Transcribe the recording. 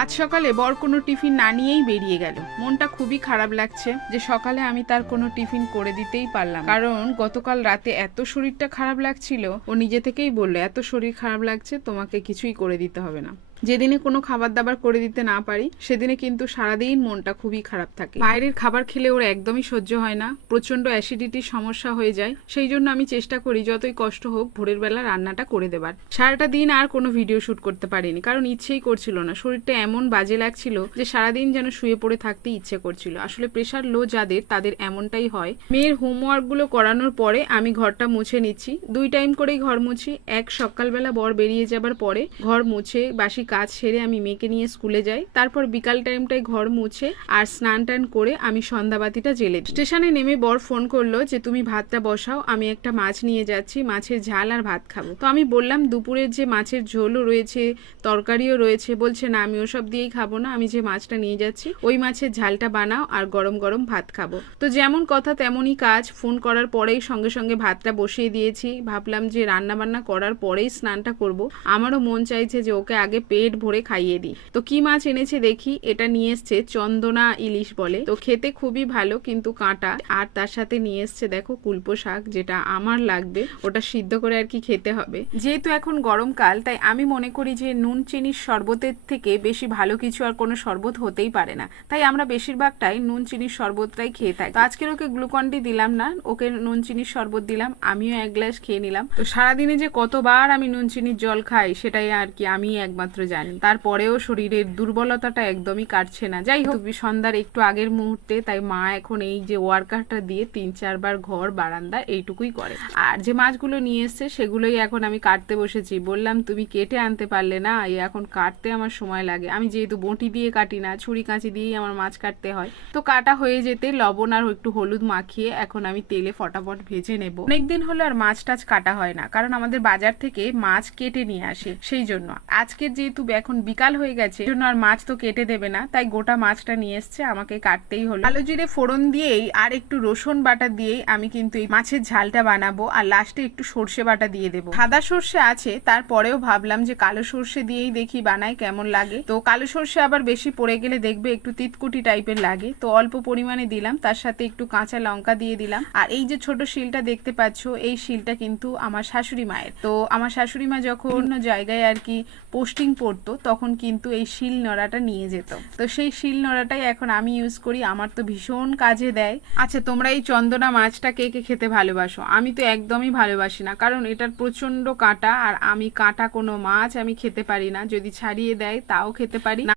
আজ সকালে বর কোনো টিফিন না নিয়েই বেরিয়ে গেল। মনটা খুবই খারাপ লাগছে যে সকালে আমি তার কোনো টিফিন করে দিতেই পারলাম, কারণ গতকাল রাতে এত শরীরটা খারাপ লাগছিল, ও নিজে থেকেই বললো এত শরীর খারাপ লাগছে, তোমাকে কিছুই করে দিতে হবে না। যেদিনে কোনো খাবার দাবার করে দিতে না পারি সেদিনে কিন্তু সারাদিন মনটা খুবই খারাপ থাকে। বাইরের খাবার খেলে ওর একদমই সহ্য হয় না, প্রচন্ড অ্যাসিডিটির সমস্যা হয়ে যায়। সেই জন্য আমি চেষ্টা করি যতই কষ্ট হোক ভোরের বেলা রান্নাটা করে দেবার। সারাটা দিন আর কোনো ভিডিও শুট করতে পারিনি, কারণ ইচ্ছেই করছিল না। শরীরটা এমন বাজে লাগছিল যে সারাদিন যেন শুয়ে পড়ে থাকতে ইচ্ছে করছিল। আসলে প্রেশার লো যাদের তাদের এমনটাই হয়। মেয়ের হোমওয়ার্ক গুলো করানোর পরে আমি ঘরটা মুছে নিচ্ছি। 2 টাইম করেই ঘর মুছি। এক সকালবেলা বর বেরিয়ে যাবার পরে ঘর মুছে বাসি কাজ সেরে আমি মেয়েকে নিয়ে স্কুলে যাই। তারপর বিকাল টাইমটায় ঘর মুছে আর স্নান টান করে আমি সন্ধ্যাবাতিটা জ্বেলে দিই। স্টেশনে নেমে বর ফোন করলো যে তুমি ভাতটা বসাও, আমি একটা মাছ নিয়ে যাচ্ছি, মাছের ঝাল আর ভাত খাবো। তো আমি বললাম দুপুরের যে মাছের ঝোলও রয়েছে, তরকারিও রয়েছে। বলছে না, আমি ওসব দিয়েই খাবো না, আমি যে মাছটা নিয়ে যাচ্ছি ওই মাছের ঝালটা বানাও আর গরম গরম ভাত খাবো। তো যেমন কথা তেমনই কাজ। ফোন করার পরেই সঙ্গে সঙ্গে ভাতটা বসিয়ে দিয়েছি। ভাবলাম যে রান্না বান্না করার পরেই স্নানটা করব। আমারও মন চাইছে যে ওকে আগে পেট ভরে খাইয়ে দিই। তো কি মাছ এনেছে দেখি। এটা নিয়ে এসছে চন্দনা ইলিশ বলে। তো খেতে খুবই ভালো কিন্তু কাঁটা। আর তার সাথে নিয়ে এসছে দেখো কুলপো শাক, যেটা আমার লাগবে, ওটা সিদ্ধ করে আর কি খেতে হবে। যেহেতু এখন গরমকাল তাই আমি মনে করি যে নুন চিনির শরবতের থেকে বেশি ভালো কিছু আর কোনো শরবত হতেই পারে না। তাই আমরা বেশিরভাগটাই নুন চিনির শরবতটাই খেয়ে থাকি। তো আজকের ওকে গ্লুকন-ডি দিলাম না, ওকে নুন চিনির শরবত দিলাম। আমিও 1 গ্লাস খেয়ে নিলাম। তো সারাদিনে যে কতবার আমি নুন চিনির জল খাই সেটাই আর কি আমি একমাত্র জানি। তারপরেও শরীরের দুর্বলতাটা একদমই কাটছে না। যাই হোক, সন্ধ্যার একটু আগের মুহূর্তে, তাই মা এখন এই যে ওয়ার্কারটা দিয়ে 3-4 বার ঘর বারান্দা এইটুকুই করে। আর যে মাছগুলো নিয়ে এসছে সেগুলোই এখন আমি কাটতে বসেছি। বললাম তুমি কেটে আনতে পারলে না, এই এখন কাটতে আমার সময় লাগে। আমি যেহেতু বঁটি দিয়ে কাটি না, ছুরি কাঁচি দিয়েই আমার মাছ কাটতে হয়। তো কাটা হয়ে যেতে লবণ আর একটু হলুদ মাখিয়ে এখন আমি তেলে ফটাফট ভেজে নেব। অনেকদিন হলো আর মাছ টাছ কাটা হয় না, কারণ আমাদের বাজার থেকে মাছ কেটে নিয়ে আসে। সেই জন্য আজকের যেহেতু এখন বিকাল হয়ে গেছে, জন্য আর মাছ তো কেটে দেবে না, তাই গোটা মাছটা নিয়ে এসছে, আমাকে কাটতেই হলো। কালো জিরে ফোড়ন দিয়েই আর একটু রসুন বাটা দিয়েই আমি কিন্তু এই মাছের ঝালটা বানাবো। আর লাস্টে একটু সর্ষে বাটা দিয়ে দেবো। সাদা সর্ষে আছে, তারপরেও ভাবলাম যে কালো সর্ষে দিয়েই দেখি বানাই কেমন লাগে। তো কালো সর্ষে আবার বেশি পড়ে গেলে দেখবে একটু তিতকুটি টাইপের লাগে, তো অল্প পরিমাণে দিলাম। তার সাথে একটু কাঁচা লঙ্কা দিয়ে দিলাম। আর এই যে ছোট শিলটা দেখতে পাচ্ছ, এই শিলটা কিন্তু আমার শাশুড়ি মায়ের। তো আমার শাশুড়ি মা যখন অন্য জায়গায় আর কি পোস্টিং পড়তো তখন কিন্তু এই শিল নোড়াটা নিয়ে যেত। তো সেই শিল নোড়াটাই এখন আমি ইউজ করি, আমার তো ভীষণ কাজে দেয়। আচ্ছা, তোমরা এই চন্দনা মাছটা কে কে খেতে ভালোবাসো? আমি তো একদমই ভালোবাসি না, কারণ এটার প্রচন্ড কাঁটা। আর আমি কাঁটা কোনো মাছ আমি খেতে পারি না, যদি ছাড়িয়ে দেয় তাও খেতে পারি না।